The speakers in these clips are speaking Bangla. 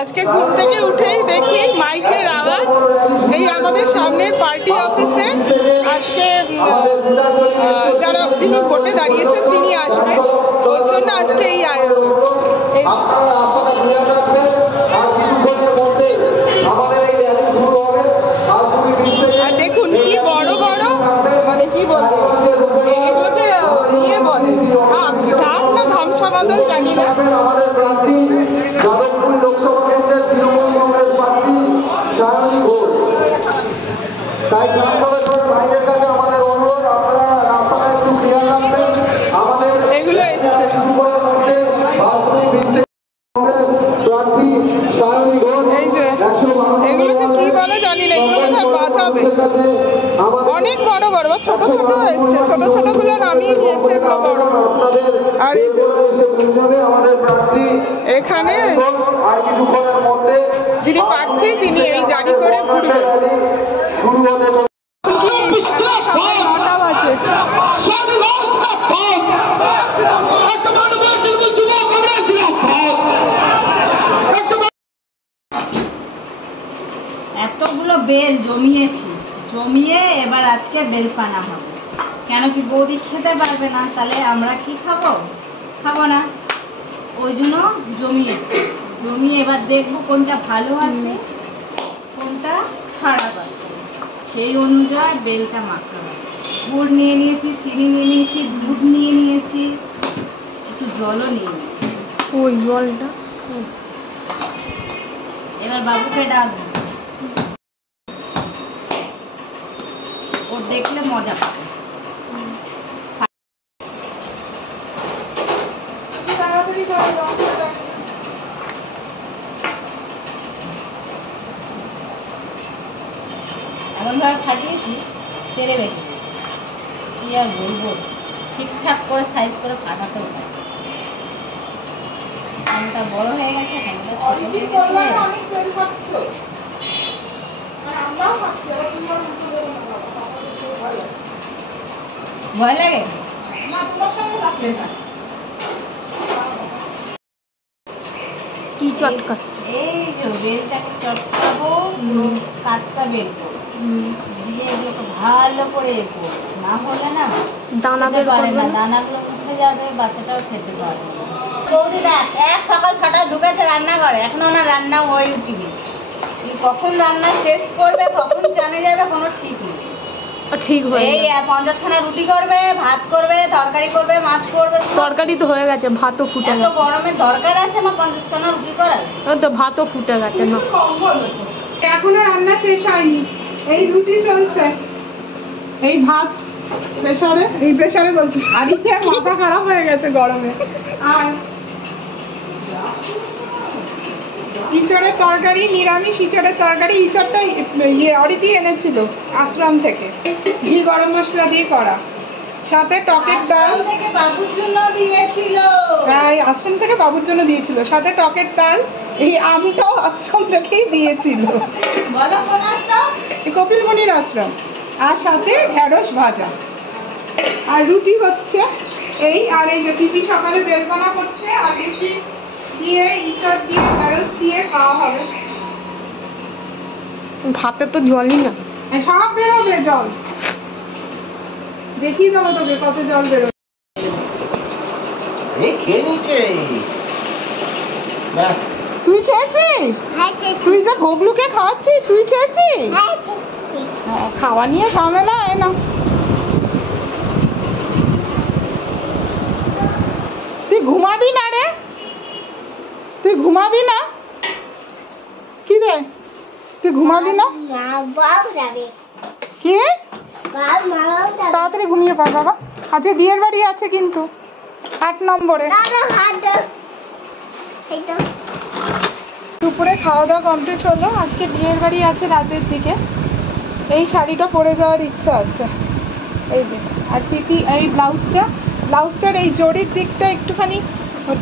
আজকে ঘুম থেকে উঠেই দেখি মাইকের আওয়াজ, এই আমাদের সামনের পার্টি অফিসে আজকে যারা যিনি ভোটে দাঁড়িয়েছেন তিনি আসবেন, ওর জন্য আজকে এই আয়োজন। আর দেখুন কি বড় বড়, মানে কি বলবো, এগুলোকে ইয়ে বলে ঢাক না ধামসা বাদল জানি না। এগুলো এসছে, এই যে এগুলোকে কি বলে জানি না, এগুলো কোথায় বাজাবে। অনেক বড় বড়, ছোট ছোট এসছে, ছোট ছোট গুলো নামিয়ে নিয়েছে, এগুলো বড় বড়। আর এই যে এখানে যিনি প্রার্থী তিনি এই গাড়ি করে ঘুরবেন। এতগুলো বেল জমিয়ে এবার আজকে বেল পানা হবে। কেন কি বৌদি খেতে পারবে না, তাহলে আমরা কি খাবো না, ওই জন্য জমিয়ে এবার দেখবো কোনটা ভালো আছে কোনটা খারাপ আছে, সেই অনুযায়ী বেলটা মাখা হবে। গুড় নিয়ে নিয়েছি, চিনি নিয়ে নিয়েছি, দুধ নিয়ে নিয়েছি, একটু জলও নিয়ে নিয়েছি। ওই জলটা এবার বাবুকে ডাকবো, ও দেখলে মজা পাবে। এমনভাবে ফাটিয়েছি তেলে বেঁকে গেছে, কি আর বলবো, ঠিকঠাক করে সাইজ করে ফাটাতেও পারে। কোনটা বড় হয়ে গেছে, ভয় লাগে। কি চটকা, এই যে বেলটাকে চটকাবো, কাটটা বের করবো, দিয়ে এগুলোকে ভালো করে না হলে না দানা বের পারে না, দানাগুলো উঠে যাবে, বাচ্চাটাও খেতে পারবে না। বৌদি দেখ, এক সকাল 6টায় ঢুকেছে রান্নাঘরে, এখনো না রান্না হয়ে উঠিনি। কখন রান্না শেষ করবে, কখন জানে যাবে কোনো ঠিক নেই। ঠিক হয়ে এই 50খানা রুটি করবে, ভাত করবে, তরকারি করবে, মাছ করবে। তরকারি তো হয়ে গেছে, ভাতও ফুটে গেছে। গরমে দরকার আছে আমার 50খানা রুটি করার? তো ভাতও ফুটে গেছে না, এখনো রান্না শেষ হয়নি। এই রুটি চলছে, এই ভাত প্রেসারে বলছি, আরিতে মাথা খারাপ হয়ে গেছে গরমে। আর ইঁচড়ের তরকারি, নিরামিষ ইঁচড়ের তরকারি, ইঁচড়টা অরিতি এনেছিল আশ্রম থেকে, ঘি গরম মশলা দিয়ে করা, সাথে টকের ডাল বাবুর জন্য দিয়েছিল। হ্যাঁ, আশ্রম থেকে বাবুর জন্য দিয়েছিল, সাথে টকের ডাল। এই আমটাও আশ্রম থেকেই দিয়েছিল, কপিলমুনির আশ্রম। আর সাথে ঢেঁড়স ভাজা, আর রুটি হচ্ছে এই। আর এই যে পিপি সকালে বেলপানা করছে, আর রুটি দিয়ে ইঁচড় দিয়ে ঢেঁড়স দিয়ে খাওয়া হবে। ভাতে তো জলই না, সব বেরোবে জল, দেখিয়ে দেবো তোকে কত জল বেরোবে। তুই খেয়েছিস? তুই যে ভোগলুকে খাওয়াচ্ছিস, তুই খেয়েছিস? খাওয়া নিয়ে ঝামেলা না। তুই ঘুমাবি না রে, তুই ঘুমাবি না? কি রে, তুই ঘুমাবি না? কি তাড়াতাড়ি ঘুমিয়ে পড় বাবা, আজকে বিয়ের বাড়ি আছে কিন্তু 8 নম্বরে। দুপুরে খাওয়া দাওয়া কমপ্লিট হলো, আজকে বিয়ের বাড়ি আছে রাতের দিকে। এই শাড়িটা পরে যাওয়ার ইচ্ছা আছে, এই যে। আর পিপি এই ব্লাউজটার এই জড়ির দিকটা একটুখানি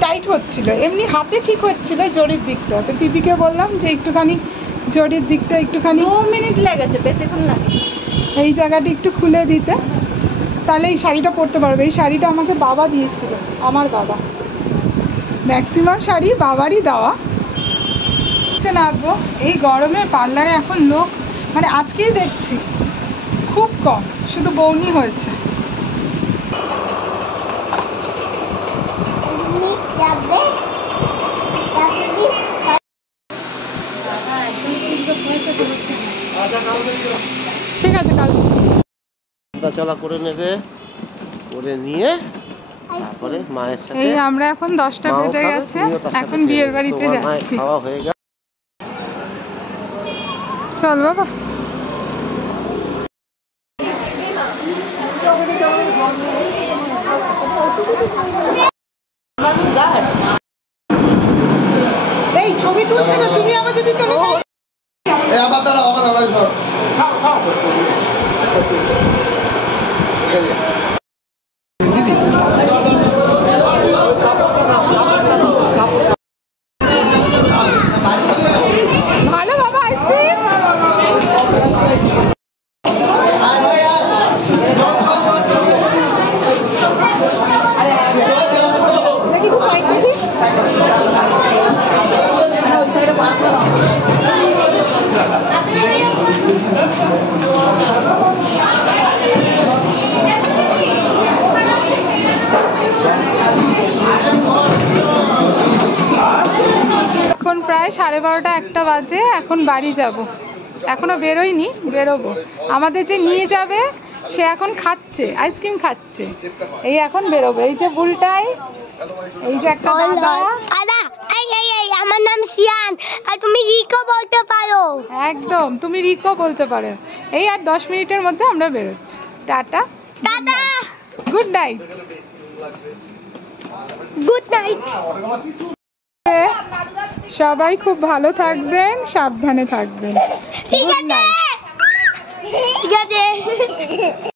টাইট হচ্ছিল, এমনি হাতে ঠিক হচ্ছিল জড়ির দিকটা। তো পিপিকে বললাম যে একটুখানি জড়ির দিকটা একটুখানি 2 মিনিট লেগেছে, বেশিক্ষণ লাগে, এই জায়গাটা একটু খুলে দিতে, তাহলে এই শাড়িটা পরতে পারবে। এই শাড়িটা আমাকে বাবা দিয়েছিল, আমার বাবা। ম্যাক্সিমাম শাড়ি বাবারই দেওয়া, হচ্ছে না গো, এই গরমে পার্লারে এখন লোক মানে আজকেই দেখছি খুব কম, শুধু বৌনি হয়েছে। ঠিক আছে, কাল চলা করে নেবে, করে নিয়ে তারপরে মায়ের সাথে। এই আমরা এখন 10টা বেজে গেছে, এখন বিয়ের বাড়িতে যাচ্ছি। খাওয়া হয়ে গেছে, চল বাবা। এই ছবি তুলছে তো, তুমি আবার যদি তুলে দাও। এই আবার দাঁড়াও, আবার দাঁড়াও, খাও খাও। দিদি ভালো বাবা, আইসক্রিম। এখন প্রায় 12:30 একটা বাজে, এখন বাড়ি যাব। এখনো বেরোয়নি, বেরোবো। আমাদের যে নিয়ে যাবে সে এখন খাচ্ছে, আইসক্রিম খাচ্ছে। এই এখন বেরোবো। এই যে বুলটাই, এই যে একটা দাদা। আমার নাম সিয়ান, আর তুমি রিকো বলতে পারো। একদম, তুমি রিকো বলতে পারো। এই আর 10 মিনিটের মধ্যে আমরা বেরোচ্ছি। Tata, tata, good night. Good night. সবাই খুব ভালো থাকবেন, সাবধানে থাকবেন। ঠিক আছে, ঠিক আছে।